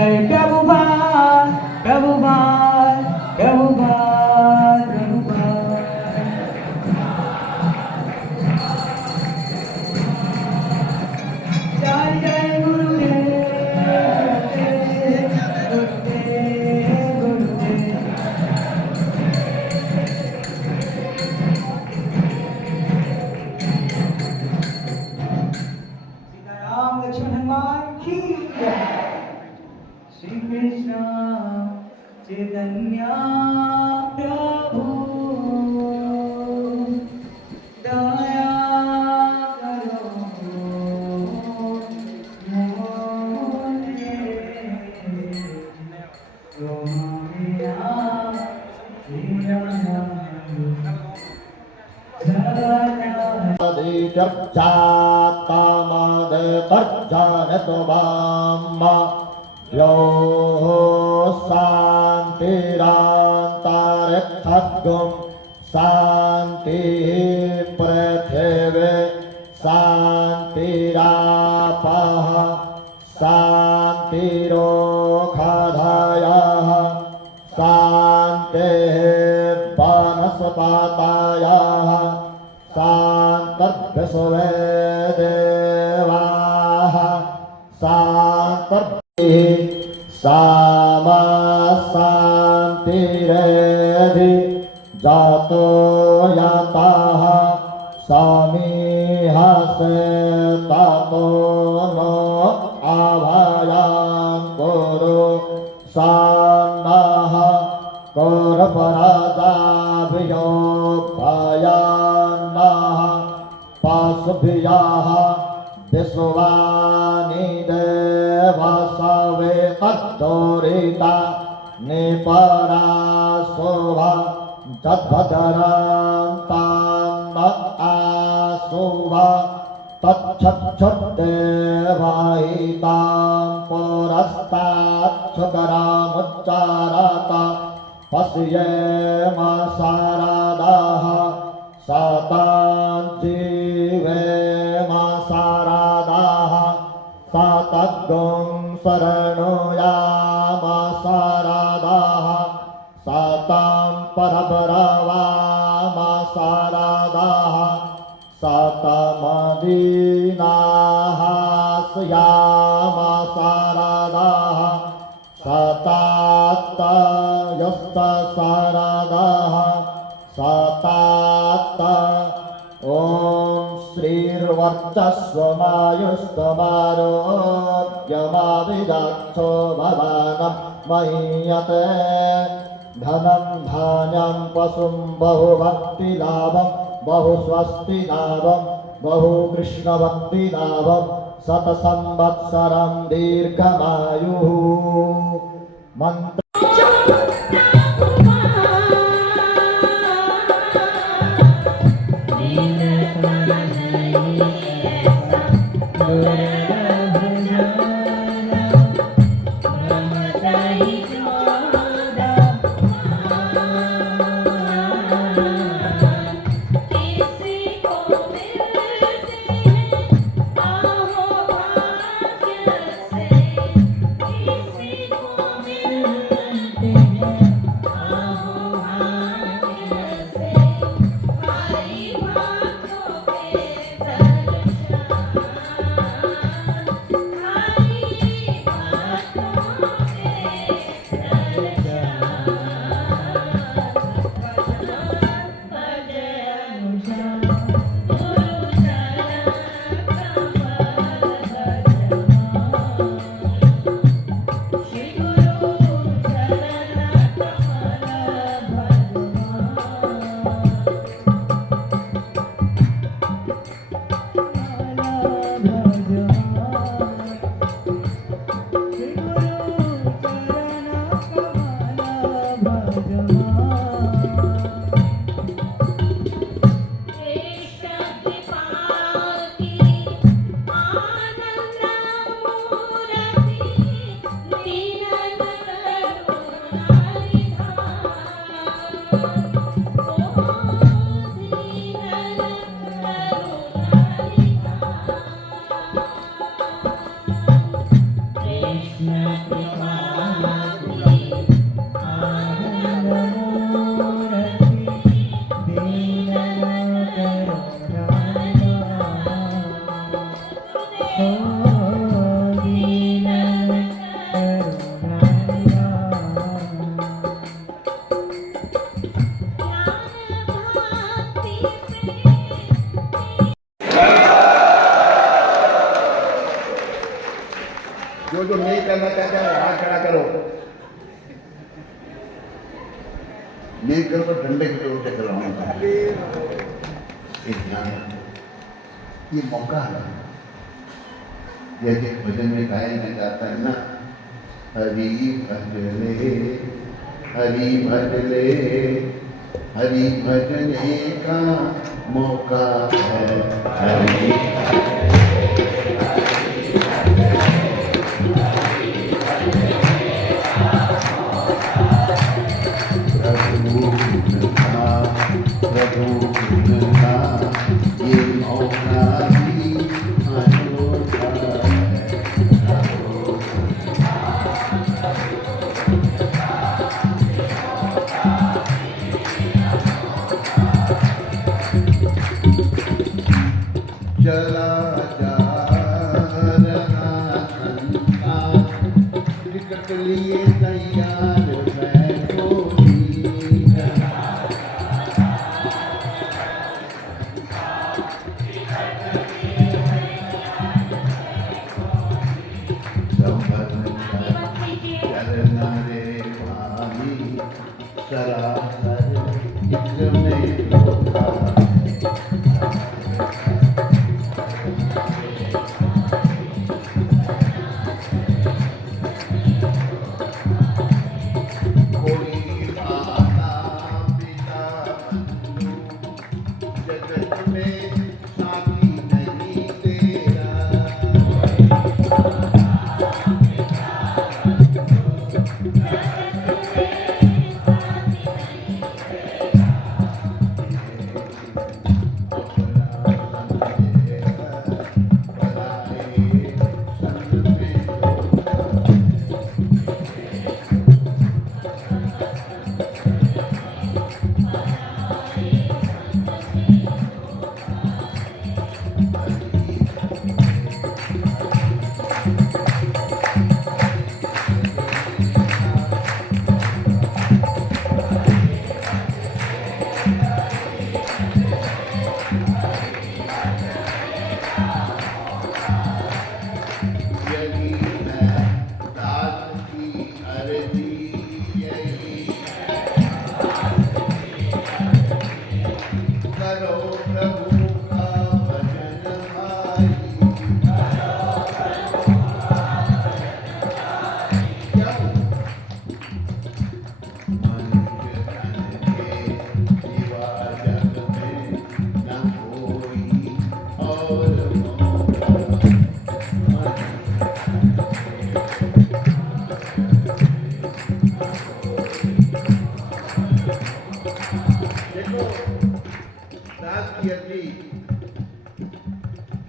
जय प्रभुपाद प्रभुपाद प्रभुपाद प्रभुपाद। जय जय गुरुदेव गुरुदेव गुरुदेव। सीताराम लक्ष्मण हनुमान की जय। श्री कृष्ण चैतन्य प्रभु दया करो मोरे तुम्हारा यो शान्तिरान्तरिक्षगुं शान्ति पृथिवी शान्तिरापः शान्तिरोषधयः शान्तिः वनस्पतयः शान्तिर्विश्वे देवाः शान्तिर्भिः सामा शान्तिरेधि जातो याताः समीह से ततो नो अभयं कुरु सन्नः कुरुपराजाभियो भयान्नः पशुभियः विश्वानि देवसवे तच्चोरिता निपराशोभा तद्भजरान्तान्न आशोभा तच्छक्षुर्देवहितां पुरस्ताच्छुकरामुच्चारत पश्येम शारदाः शतं जीवेम शारदाः शतगुं शरणो याम शारदाः शतं परब्रवाम शारदाः शतमदीनाः स्याम शारदाः शतात्तयस्त शारदाः शतात्त। ॐ श्रीर्वर्चस्वमायुस्तमारोग्यमाविदाक्षो भवानं महीयते धनं धान्यं पशुं बहुभक्तिलाभं बहुस्वस्तिलाभं बहुकृष्णभक्तिलाभं शतसंवत्सरं दीर्घमायुः मन्त्र जो नहीं करना चाहते हैं हाथ खड़ा करो। नहीं करो तो डंडे की जोर से कराऊंगा। ये मौका है, जैसे भजन में गाया जाता है ना, हरि भजले हरि भजले, हरि भजने का मौका है। हरि चला जा रहा संसार, टिकट लिए तैयार बैठो ही। चलना रे भाई सरासर इसमें धोखा।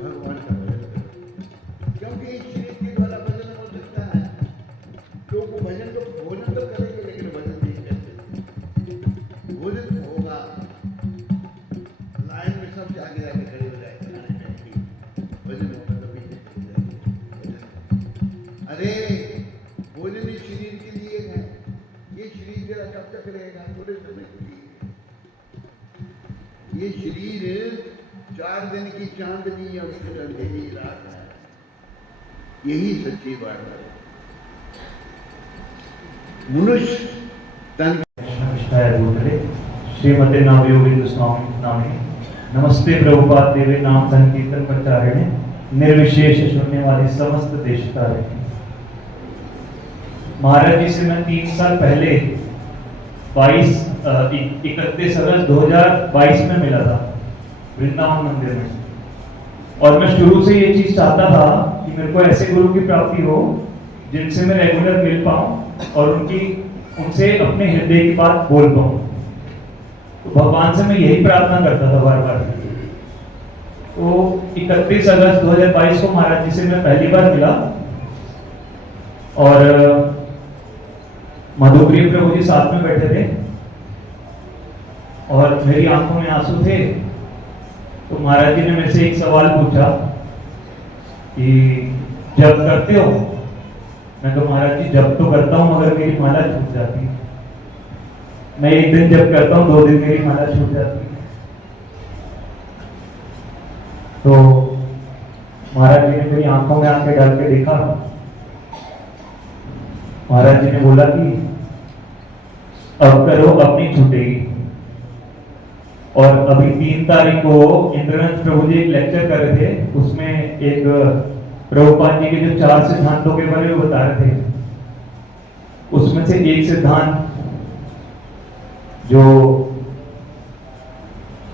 भगवान का भजन करो, क्योंकि शरीर के द्वारा भजन हो सकता है। लोग भजन तो भोजन तो करेंगे लेकिन भजन नहीं करते। भोजन होगा, लाइन में सब आगे आगे खड़े हो जाएंगे, भजन होगा तभी जाएंगे। अरे भोजन ही शरीर के लिए है, ये शरीर जरा कब तक रहेगा? थोड़े समय के लिए। ये शरीर 4 दिन की चांदनी और फिर अंधेरी रात है, यही सच्ची बात है। मनुष्य तन श्रीमते नवयोगेंद्र स्वामी नामे नमस्ते प्रभुपाद देवे नाम संकीर्तन प्रचारिणे निर्विशेष शून्यवादी समस्त देशतारिणे। महाराज जी से मैं 3 साल पहले 31 अगस्त 2022 में मिला था वृंदावन मंदिर में, और मैं शुरू से ये चीज चाहता था कि मेरे को ऐसे गुरु की प्राप्ति हो जिनसे मैं रेगुलर मिल पाऊं और उनसे अपने हृदय की बात बोल पाऊं। तो भगवान से मैं यही प्रार्थना करता था बार बार। तो 31 अगस्त 2022 को महाराज जी से मैं पहली बार मिला, और मधुप्रिय प्रभु जी साथ में बैठे थे और मेरी आंखों में आंसू थे। तो महाराज जी ने मेरे से एक सवाल पूछा कि जब करते हो? मैं तो महाराज जी जब तो करता हूं मगर मेरी माला छूट जाती है। मैं एक दिन जब करता हूं 2 दिन मेरी माला छूट जाती है। तो महाराज जी ने मेरी आंखों में आंखें डाल के देखा। महाराज जी ने बोला कि अब करो, अपनी छूटेगी। और अभी 3 तारीख को इंद्रनाथ प्रभु जी एक लेक्चर कर रहे थे, उसमें एक प्रभुपाद जी के जो 4 सिद्धांतों के बारे में बता रहे थे, उसमें से एक सिद्धांत जो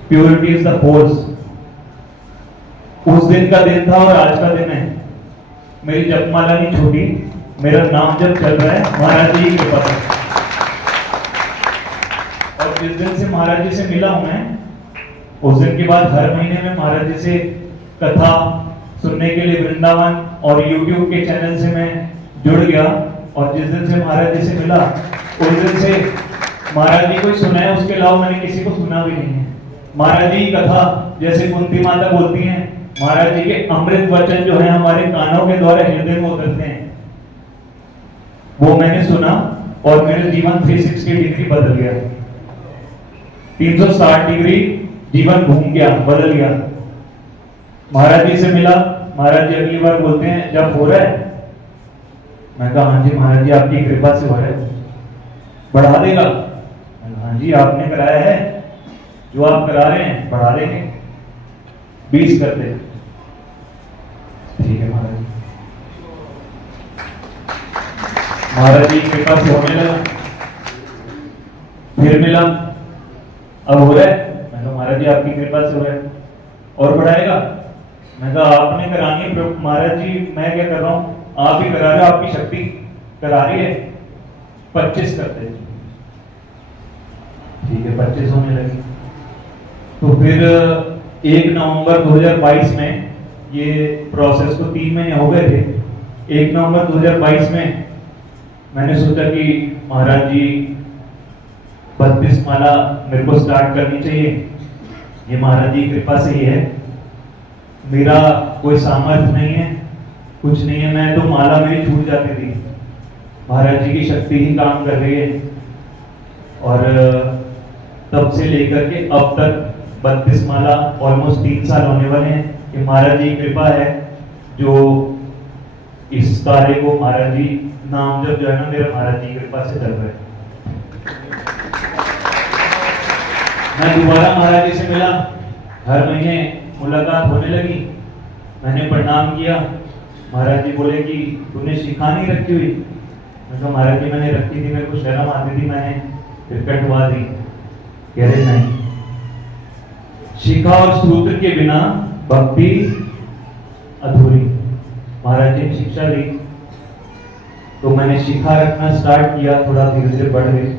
प्योरिटी इज द फोर्स, उस दिन का दिन था और आज का दिन है। मेरी जपमाला नहीं छूटी, मेरा नाम जब चल रहा है महाराज जी की कृपा से। और जिस दिन से महाराज जी से मिला हूं मैं, उस दिन के बाद हर महीने में महाराज जी से कथा सुनने के लिए वृंदावन और YouTube के चैनल से मैं जुड़ गया। और जिस दिन से महाराज जी से मिला, उस दिन से महाराज जी को ही सुना है, उसके अलावा मैंने किसी को सुना भी नहीं है। महाराज जी की कथा जैसे कुंती माता बोलती हैं, महाराज जी के अमृत वचन जो है हमारे कानों के द्वारा हृदय में उतरते हैं, वो मैंने सुना और मेरे जीवन 360 डिग्री बदल गया। 360 डिग्री जीवन घूम गया, बदल गया। महाराज जी से मिला, महाराज जी अगली बार बोलते हैं जब हो रहा है? मैं कहा हाँ जी महाराज जी आपकी कृपा से हो रहा है। बढ़ा देगा? हाँ जी आपने कराया है, जो आप करा रहे हैं बढ़ा देंगे, 20 कर दे। ठीक है महाराज। महाराज जी की कृपा से होने लगा। फिर मिला, अब हो रहा है? मैं कहा महाराज जी आपकी कृपा से हो रहा है। और बढ़ाएगा? मैं कहा आपने करानी है महाराज जी, मैं क्या कर रहा हूं, आप ही करा रहे हो, आपकी शक्ति करा रही है। 25 करते हैं। ठीक है 25 होने लगी। तो फिर 1 नवंबर 2022 में, ये प्रोसेस को 3 महीने हो गए थे। 1 नवंबर 2022 में मैंने सोचा कि महाराज जी 32 माला मेरे को स्टार्ट करनी चाहिए, ये महाराज जी की कृपा से ही है। मेरा कोई सामर्थ्य नहीं है, कुछ नहीं है, मैं तो माला मेरी छूट जाती थी, महाराज जी की शक्ति ही काम कर रही है। और तब से लेकर के अब तक 32 माला, ऑलमोस्ट 3 साल होने वाले हैं। कि महाराज जी की कृपा है जो इस कार्य को महाराज जी नाम जब जो है ना मेरा महाराज जी की कृपा से चल रहा है। मैं दोबारा महाराज जी से मिला, हर महीने मुलाकात होने लगी। मैंने प्रणाम किया, महाराज जी बोले कि तूने शिखा नहीं रखी हुई? मैं कहा महाराज जी मैंने रखी थी, मेरे को शर्म आती थी, मैंने फिर कटवा दी। कह रहे नहीं, शिखा और सूत्र के बिना भक्ति अधूरी। महाराज जी ने शिक्षा दी तो मैंने शिखा रखना स्टार्ट किया, थोड़ा धीरे धीरे बढ़ गई।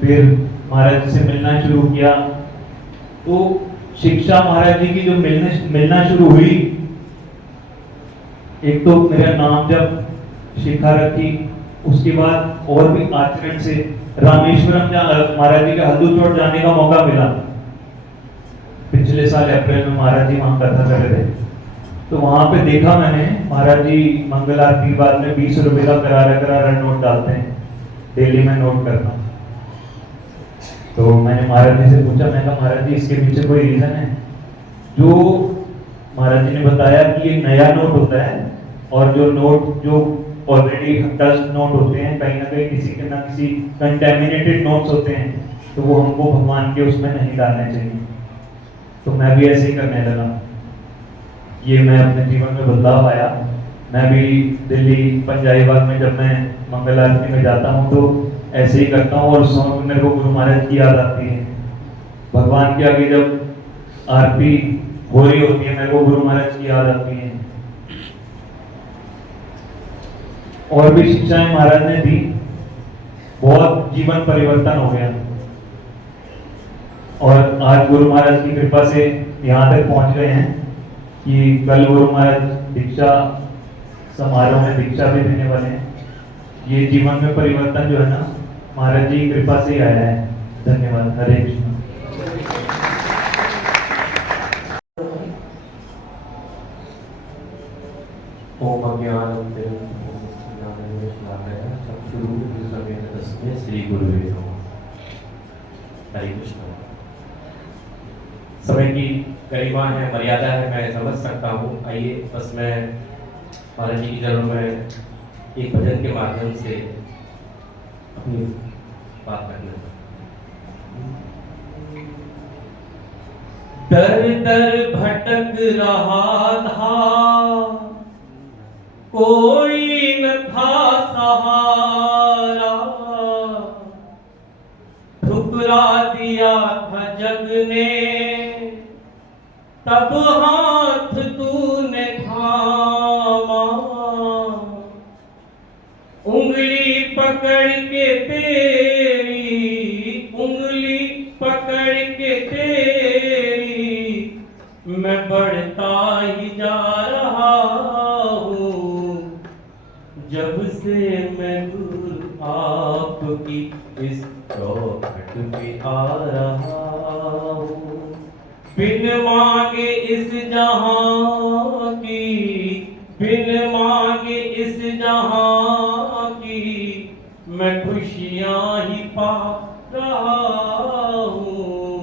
फिर महाराज जी से मिलना शुरू किया तो शिक्षा महाराज जी की जो मिलना शुरू हुई, एक तो मेरा नाम जब शिखा रखी, उसके बाद और भी आचरण से रामेश्वरम महाराज जी का हल्दू चोट जाने का मौका मिला। पिछले साल अप्रैल में महाराज जी वहां कथा कर रहे थे, तो वहां पे देखा मैंने महाराज जी मंगल आरती के बाद में 20 रुपए का करारा नोट डालते हैं, डेली में नोट करता हूं। तो मैंने महाराज जी से पूछा, मैं कहा महाराज जी इसके पीछे कोई रीजन है? जो महाराज जी ने बताया कि ये नया नोट होता है और जो नोट जो ऑलरेडी टच नोट होते हैं, कहीं ना कहीं किसी के ना किसी कंटेमिनेटेड नोट्स होते हैं, तो वो हमको भगवान के उसमें नहीं डालने चाहिए। तो मैं भी ऐसे ही करने लगा। ये मैं अपने जीवन में बदलाव आया। मैं भी दिल्ली पंजाबी बाग में जब मैं मंगल आरती में जाता हूँ तो ऐसे ही करता हूँ, और उस समय मेरे को गुरु महाराज की याद आती है। भगवान के आगे जब आरती हो रही होती है, मेरे को गुरु महाराज की याद आती है। और भी शिक्षाएं महाराज ने दी, बहुत जीवन परिवर्तन हो गया। और आज गुरु महाराज की कृपा से यहाँ तक पहुंच गए हैं कि कल गुरु महाराज दीक्षा समारोह में दीक्षा भी देने वाले हैं। ये जीवन में परिवर्तन जो है ना, महाराज जी की कृपा से ही आया है। धन्यवाद। हरे कृष्ण। ओम अज्ञानंतिमिरान्धस्य चक्षुरुन्मिलितं तस्मै श्री गुरुवे नमः। हरे कृष्ण। समय की गरिमा है, मर्यादा है, मैं समझ सकता हूँ। आइए बस मैं महाराज जी की चरणों में एक भजन के माध्यम से अपनी बात करना। दर दर भटक रहा था, कोई न था सहारा, ठुकरा दिया था जग ने, तब हाथ तूने थामा। उंगली पकड़ के तेरी, उंगली पकड़ के तेरी, मैं बढ़ता ही जा रहा हूँ। जब से मैं गुरु आपकी इस चौखट पे आ रहा हूँ, बिन मांगे इस जहां की, बिन मांगे इस जहां की, मैं खुशियां ही पा रहा हूँ।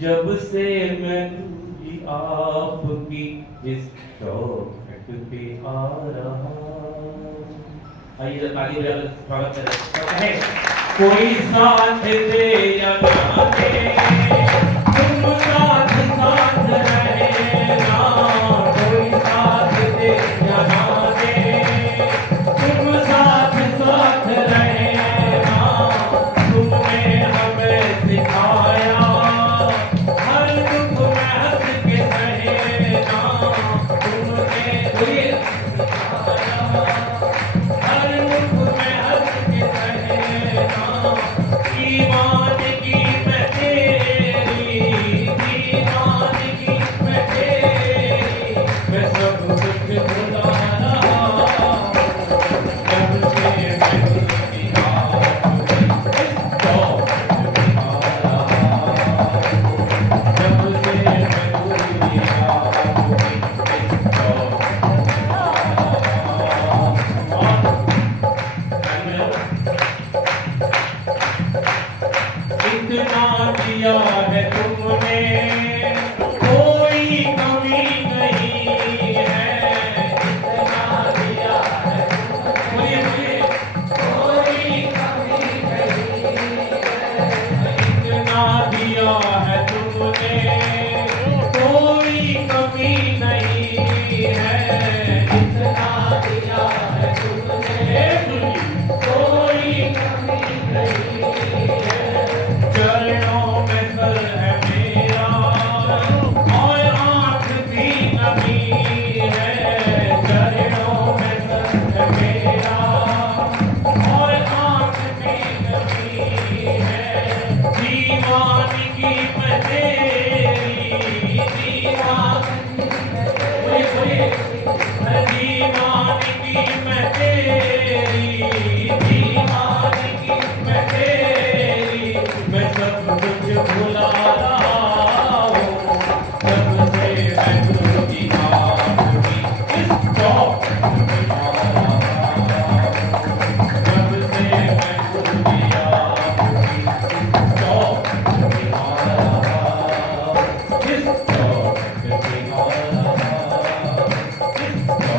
जब से मैं गुरु जी आपकी इस चौखट पे आ रहा हूँ। आइए जब ताली बजा कर स्वागत करें। कोई साथ दे या ना दे, तुम साथ साथ रहना। कोई साथ दे या ना दे, तुम साथ साथ रहना। तुमने हमें सिखाया हर दुख में हंस के सहना। तुमने सिखाया हर दुख में हंस के सहना। दीवानगी मैं तेरी, दीवानगी मैं तेरी, मैं सब कुछ भुला रहा हूँ। जब से मैं गुरु की आपकी इस चौखट पे आ रहा हूँ। जब से मैं गुरु की आपकी इस चौखट पे आ रहा हूँ। इतना दिया है तुमने, कोई कमी नहीं है। इतना दिया है तुमने, कोई कमी नहीं है। इतना दिया है तुमने, कोई कमी नहीं है। इतना दिया है तुमने, कोई कमी नहीं है। चरणों में सर है मेरा, और आँख भी नमी है। चरणों में सर है मेरा, और आँख भी नमी है। दीवानगी मैं तेरी, दीवानगी मैं तेरी, दीवानगी मैं तेरी, मैं सब कुछ भुला रहा हूँ। जब से मैं गुरु की आपकी इस चौखट पे आ रहा हूँ। जब से मैं गुरु की आपकी इस चौखट पे आ रहा हूँ। इस चौखट पे आ रहा हूँ। इस चौखट पे आ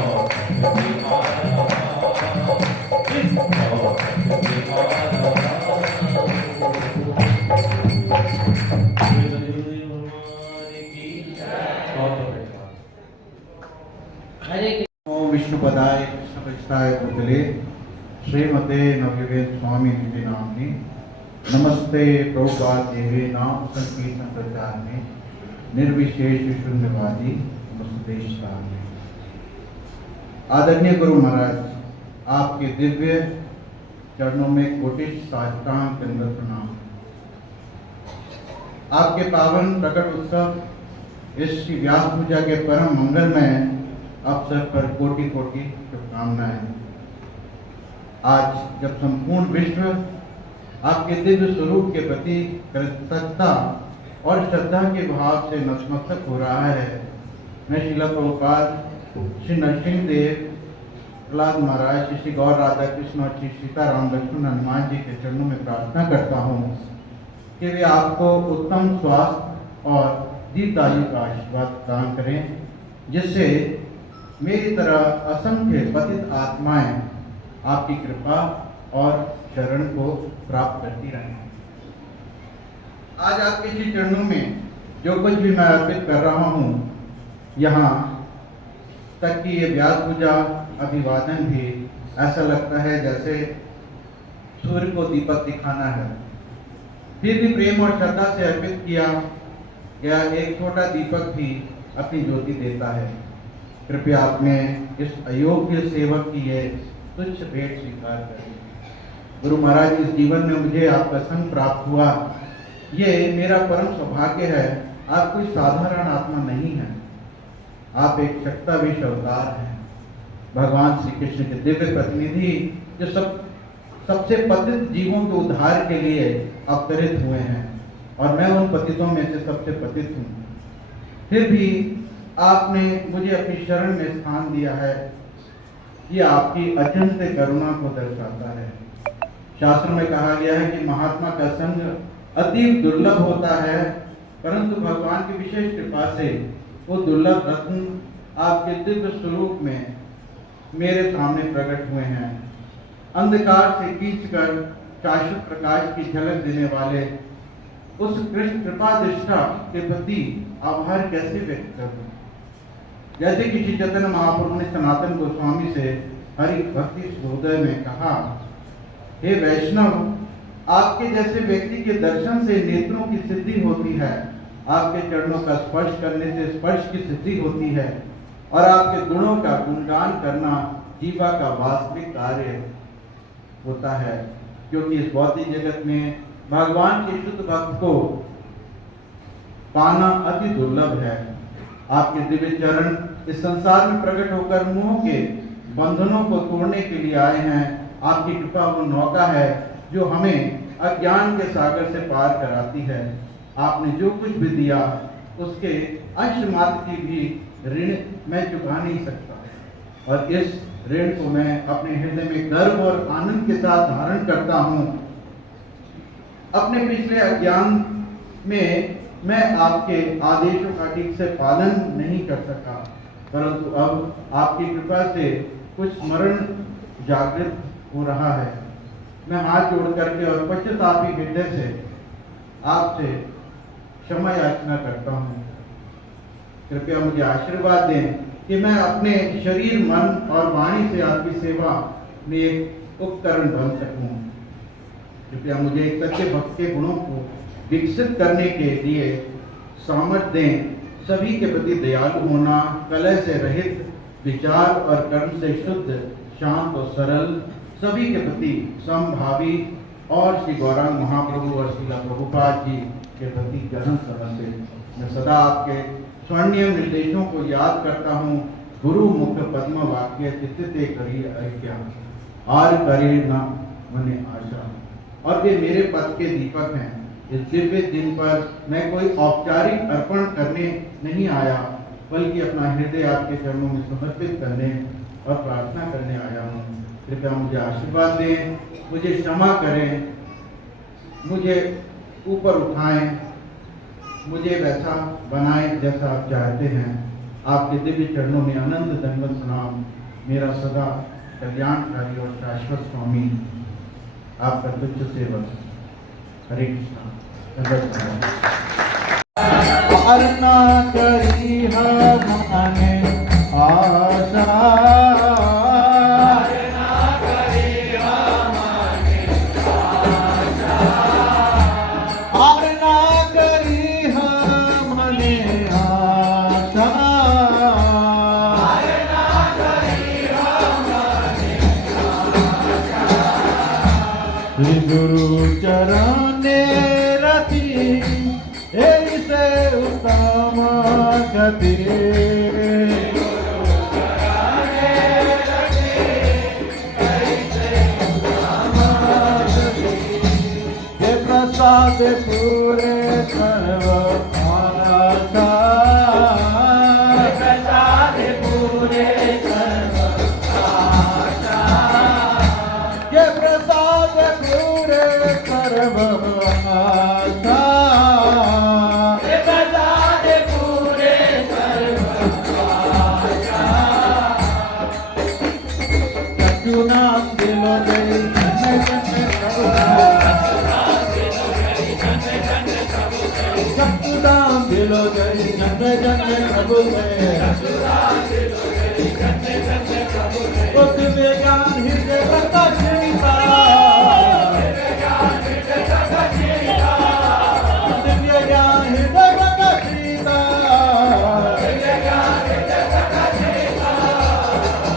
रहा हूँ। इस चौखट पे आ रहा हूँ। ओम विष्णुपदाय कृष्णपक्षाय भूतले श्रीमते नवयुगे स्वामी निधि नामनि नमस्ते प्रभुपाद देवे नाम संकीर्तन प्रचार में निर्विशेष शून्यवादी वसुदेश में। आदरणीय गुरु महाराज, आपके दिव्य चरणों में कोटिश साष्टांग दंडवत प्रणाम। आपके पावन प्रकट उत्सव इस श्री व्यास पूजा के परम मंगल में अवसर पर कोटि कोटि शुभकामनाएं। आज जब संपूर्ण विश्व आपके दिव्य स्वरूप के प्रति कृतज्ञता और श्रद्धा के भाव से नतमस्तक हो रहा है, मैं श्रील प्रभुपाद, श्री नरसिंह देव, प्रहलाद महाराज, श्री गौर राधा कृष्ण और श्री सीताराम लक्ष्मण हनुमान जी के चरणों में प्रार्थना करता हूँ कि वे आपको उत्तम स्वास्थ्य और दीर्घायु का आशीर्वाद प्रदान करें, जिससे मेरी तरह असंख्य पतित आत्माएं आपकी कृपा और शरण को प्राप्त करती रहें। आज आपके श्री चरणों में जो कुछ भी मैं अर्पित कर रहा हूँ, यहाँ तक कि ये व्यास पूजा अभिवादन भी ऐसा लगता है जैसे सूर्य को दीपक दिखाना है। फिर भी प्रेम और श्रद्धा से अर्पित किया गया एक छोटा दीपक भी अपनी ज्योति देता है। कृपया आपने इस अयोग्य सेवक की ये तुच्छ भेंट स्वीकार करें। गुरु महाराज, इस जीवन में मुझे आपका संग प्राप्त हुआ, ये मेरा परम सौभाग्य है। आप कोई साधारण आत्मा नहीं है, आप एक शक्ताविश अवतार हैं, भगवान श्री कृष्ण के दिव्य प्रतिनिधि, जो सबसे पतित जीवों के उद्धार के लिए अवतरित हुए हैं, और मैं उन पतितों में से सबसे पतित हूँ। फिर भी आपने मुझे अपनी शरण में स्थान दिया है, ये आपकी अचिंत्य करुणा को दर्शाता है। शास्त्र में कहा गया है कि महात्मा का संग अति दुर्लभ होता है, परंतु भगवान की विशेष कृपा से वो दुर्लभ रत्न आपके दिव्य स्वरूप में मेरे सामने प्रकट हुए हैं। अंधकार से खींचकर शाश्वत प्रकाश की झलक देने वाले उस कृष्ण कृपा दृष्टा के प्रति आभार कैसे व्यक्त करूं? जैसे कि श्री चैतन्य महाप्रभु ने सनातन गोस्वामी से हरि भक्ति हृदय में कहा, हे वैष्णव, आपके जैसे व्यक्ति के दर्शन से नेत्रों की सिद्धि होती है, आपके चरणों का स्पर्श करने से स्पर्श की सिद्धि होती है, और आपके गुणों का गुणगान करना जीवा का वास्तविक कार्य होता है। क्योंकि इस भौतिक जगत में भगवान के शुद्ध भक्त को पाना अति दुर्लभ है। आपके दिव्य चरण इस संसार में प्रकट होकर मोह के बंधनों को तोड़ने के लिए आए हैं। आपकी कृपा वो नौका है जो हमें अज्ञान के सागर से पार कराती है। आपने जो कुछ भी दिया उसके अंश मात्र की भी ऋण मैं चुका नहीं सकता, और इस ऋण को मैं अपने हृदय में गर्व और आनंद के साथ धारण करता हूँ। अपने पिछले अज्ञान में मैं आपके आदेशों का ठीक से पालन नहीं कर सका, परंतु अब आपकी कृपा से कुछ स्मरण जागृत हो रहा है। मैं हाथ जोड़ करके और पश्चातापी हृदय से आपसे क्षमा याचना करता हूँ। कृपया मुझे आशीर्वाद दें कि मैं अपने शरीर, मन और वाणी से आपकी सेवा में एक उपकरण बन सकूं। कृपया मुझे एक सच्चे भक्त के गुणों को विकसित करने के लिए सामर्थ्य दें। सभी के प्रति दयालु होना, कलह से रहित, विचार और कर्म से शुद्ध, शांत और सरल, सभी के प्रति समभावी, और श्री गौरांग महाप्रभु और श्रील प्रभुपाद जी के प्रति गहन समर्पित। मैं सदा आपके स्वर्णिम निर्देशों को याद करता हूँ। गुरु मुख पद्म वाक्य चित्ते करी अज्ञा, आर करे न मने आशा। और वे मेरे पद के दीपक हैं। इस दिव्य दिन पर मैं कोई औपचारिक अर्पण करने नहीं आया, बल्कि अपना हृदय आपके चरणों में समर्पित करने और प्रार्थना करने आया हूँ। कृपया मुझे आशीर्वाद दें, मुझे क्षमा करें, मुझे ऊपर उठाएं, मुझे वैसा बनाएं जैसा आप चाहते हैं। आपके दिव्य चरणों में अनंत दंडवत प्रणाम। मेरा सदा कल्याणकारी और शाश्वत स्वामी, आपका तुच्छ सेवक। हरे कृष्णा। अर्ना करी हमने आशा, गुरु चरण रति ऐसे उत्तम गति, प्रसाद पूरे सर्व आशा प्रसाद पूरे सर्व आशा ये प्रसाद पूरे सर्व आशा प्रसाद पूरे सर्व आशा नाम दिलो जय सतनाम दिलो जय जन जन प्रभु दिव्य ज्ञान हृदय प्रकाश दिव्य ज्ञान हृदय प्रकाश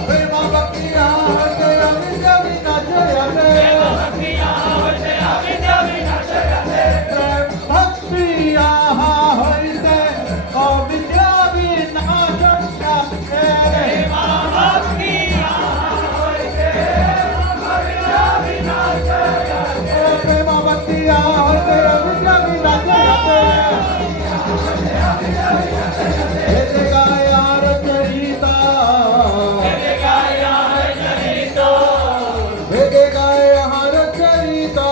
प्रेम भक्ति आते अविद्या विनाशयते भक्ति आहा होइते अविद्या विनाशयते प्रेम भक्ति आते अविद्या विनाशयते हे गायार चरिता वेदे गाय हर चरिता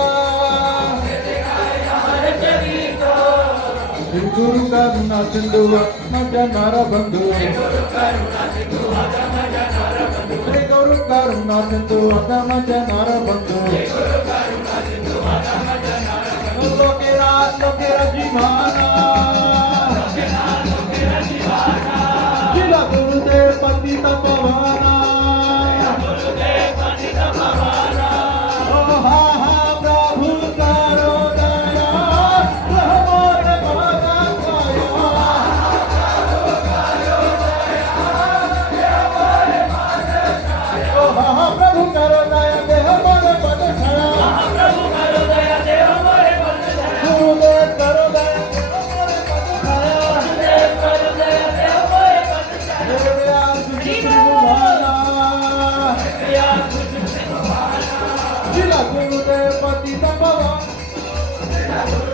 गुरु करुणा सिंधु जनर बंधु श्री गुरु करुणा सिंधु अगम जनर बंधु लोकेरा लोकेरा जीवाना जिला गुरुदेव पतित पवाना ओ हा हा प्रभु करो दया हमारे भगत आया ओ हा हा प्रभु करो दया दे हमारे पद छाया गुरुदेव करो दया दे हमारे पद छाया देवया सुखी भगवाना जिला गुरुदेव पतित पवाना